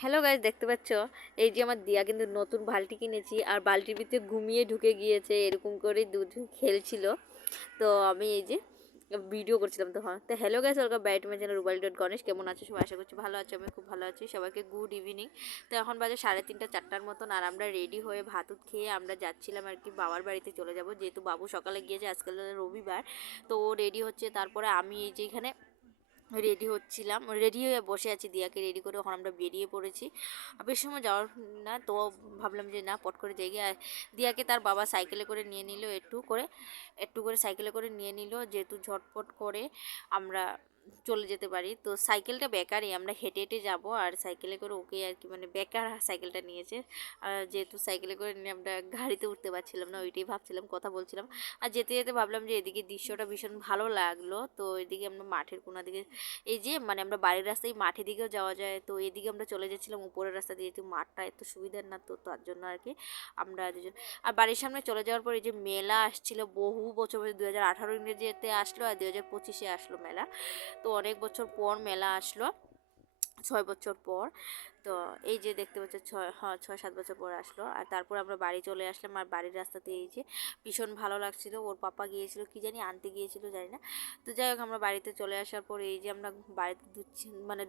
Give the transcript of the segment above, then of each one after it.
Hello guys, দেখতে পাচ্ছ এই যে আমার দিয়া কিন্তু নতুন বালতি কিনেছি আর বালতির ভিতরে ঘুমিয়ে ঢুকে গিয়েছে, এরকম করে দুধ খেলছিল। তো আমি এই যে ভিডিও করছিলাম তখন। তো hello guys, welcome back to my channel রুবালি.গণেশ। কেমন আছো সবাই? আশা করছি ভালো আছো, আমি খুব ভালো আছি। সবাইকে গুড ইভিনিং। তো এখন বাজে 3:30 4টার মতন, আর আমরা রেডি হয়ে ভাত খেয়ে আমরা যাচ্ছিলাম আর কি বাবার বাড়িতে চলে যাব, যেহেতু বাবু সকালে গিয়েছে, আজকাল রবিবার। তো ও রেডি হচ্ছে, তারপরে আমি এই যে এখানে রেডি হচ্ছিলাম, রেডি হয়ে বসে আছি দিয়াকে রেডি করে। এখন আমরা বেরিয়ে পড়েছি, বেশি সময় যাওয়ার না, তো ভাবলাম যে না, পট করে যাই গিয়ে। দিয়াকে তার বাবা সাইকেলে করে নিয়ে নিল, একটু করে সাইকেলে করে নিয়ে নিল, যেহেতু ঝটপট করে আমরা চলে যেতে পারি। তো সাইকেলটা বেকারই, আমরা হেঁটে হেঁটে যাবো, আর সাইকেলে করে ওকে আর কি, মানে বেকার সাইকেলটা নিয়েছে। আর যেহেতু সাইকেলে করে নিয়ে আমরা গাড়িতে উঠতে পারছিলাম না, ওইটাই ভাবছিলাম, কথা বলছিলাম। আর যেতে যেতে ভাবলাম যে এদিকে দৃশ্যটা ভীষণ ভালো লাগলো। তো এদিকে আমরা মাঠের কোনা দিকে, এই যে মানে আমরা বাড়ির রাস্তায় মাঠের দিকেও যাওয়া যায়, তো এদিকে আমরা চলে যাচ্ছিলাম উপরের রাস্তা দিয়ে, যেহেতু মাঠটা এত সুবিধার না, তো তার জন্য আর কি আমরা দুজন। আর বাড়ির সামনে চলে যাওয়ার পর এই যে মেলা আসছিল, বহু বছর 2018 ইংরেজিতে আসলো আর 2025-এ আসলো মেলা। তো অনেক বছর পর মেলা আসলো, 6 বছর পর। তো এই যে দেখতে পাচ্ছ, 6-7 বছর পর আসলো। আর তারপর আমরা বাড়ি চলে আসলাম, আর বাড়ির রাস্তাতে এই যে ভীষণ ভালো লাগছিল। ওর পাপা গিয়েছিল কি জানি আনতে গিয়েছিল, জানি না। তো যাই হোক, আমরা বাড়িতে চলে আসার পর এই যে আমরা বাড়িতে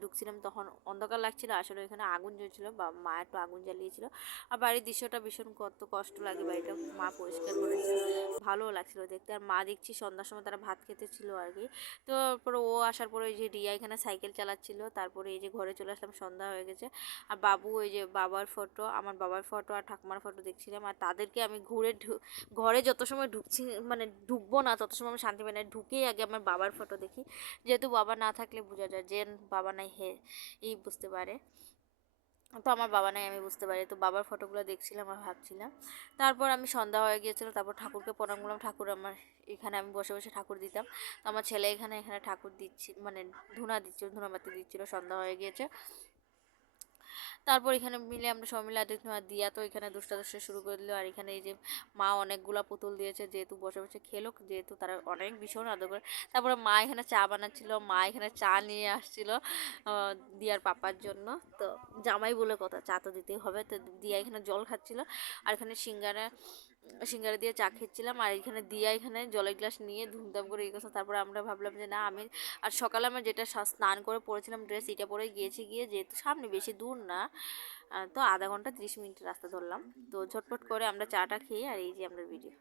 ঢুকছিলাম, তখন অন্ধকার লাগছিল, আসলে এখানে আগুন জ্বলছিল, বা মা একটু আগুন জ্বালিয়েছিল। আর বাড়ির দৃশ্যটা ভীষণ কত কষ্ট লাগে, বাড়িটা মা পরিষ্কার করেছে, ভালোও লাগছিল দেখতে। আর মা দেখছি সন্ধ্যার সময় তারা ভাত খেতে ছিল আর কি। তো তারপরে ও আসার পরে ওই যে রিয়া এখানে সাইকেল চালাচ্ছিল, তারপরে এই যে ঘরে চলে আসলাম, সন্ধ্যা হয়ে গেছে। আর বাবু, ওই যে বাবার ফটো, আমার বাবার ফটো আর ঠাকুমার ফটো দেখছিলাম। আর তাদেরকে আমি ঘরে যত সময় ঢুকছি, মানে ঢুকবো না তত সময় আমি শান্তি পাই না, ঢুকেই আগে আমার বাবার ফটো দেখি, যেহেতু বাবা না থাকলে বোঝা যায়, যে বাবা নাই হে এই বুঝতে পারে। তো আমার বাবা নাই, আমি বুঝতে পারি। তো বাবার ফটোগুলো দেখছিলাম আর ভাবছিলাম। তারপর আমি সন্ধ্যা হয়ে গিয়েছিল, তারপর ঠাকুরকে প্রণাম করলাম। ঠাকুর আমার এখানে, আমি বসে বসে ঠাকুর দিতাম। তো আমার ছেলে এখানে এখানে ঠাকুর দিচ্ছি, মানে ধুনা দিচ্ছিল, ধুনাবাতি দিচ্ছিল, সন্ধ্যা হয়ে গিয়েছে। তারপর এখানে মিলে আমরা সবাই মিলে আড্ডা দিতাম। আর দিয়া তো এখানে দুষ্টাদুষ্টি শুরু করে দিল। আর এখানে এই যে মা অনেকগুলা পুতুল দিয়েছে, যেহেতু বসে বসে খেলো, যেহেতু তারা অনেক ভীষণ আদর করে। তারপরে মা এখানে চা বানাচ্ছিল, মা এখানে চা নিয়ে আসছিল দিয়ার পাপার জন্য। তো জামাই বলে কথা, চা তো দিতেই হবে। তো দিয়া এখানে জল খাচ্ছিল, আর এখানে সিঙ্গারা দিয়ে চা খেচ্ছিলাম। আর এখানে দিয়া এখানে জলের গ্লাস নিয়ে ধুমধাম করে এই কথা। তারপরে আমরা ভাবলাম যে না, আমি আর সকালে আমরা যেটা স্নান করে পরেছিলাম ড্রেস, এটা পরে গিয়েছি, গিয়ে যেহেতু সামনে বেশি দূর না, তো আধা ঘন্টা 30 মিনিট রাস্তা ধরলাম। তো ঝটপট করে আমরা চাটা খেয়ে, আর এই যে আমরা ভিডিও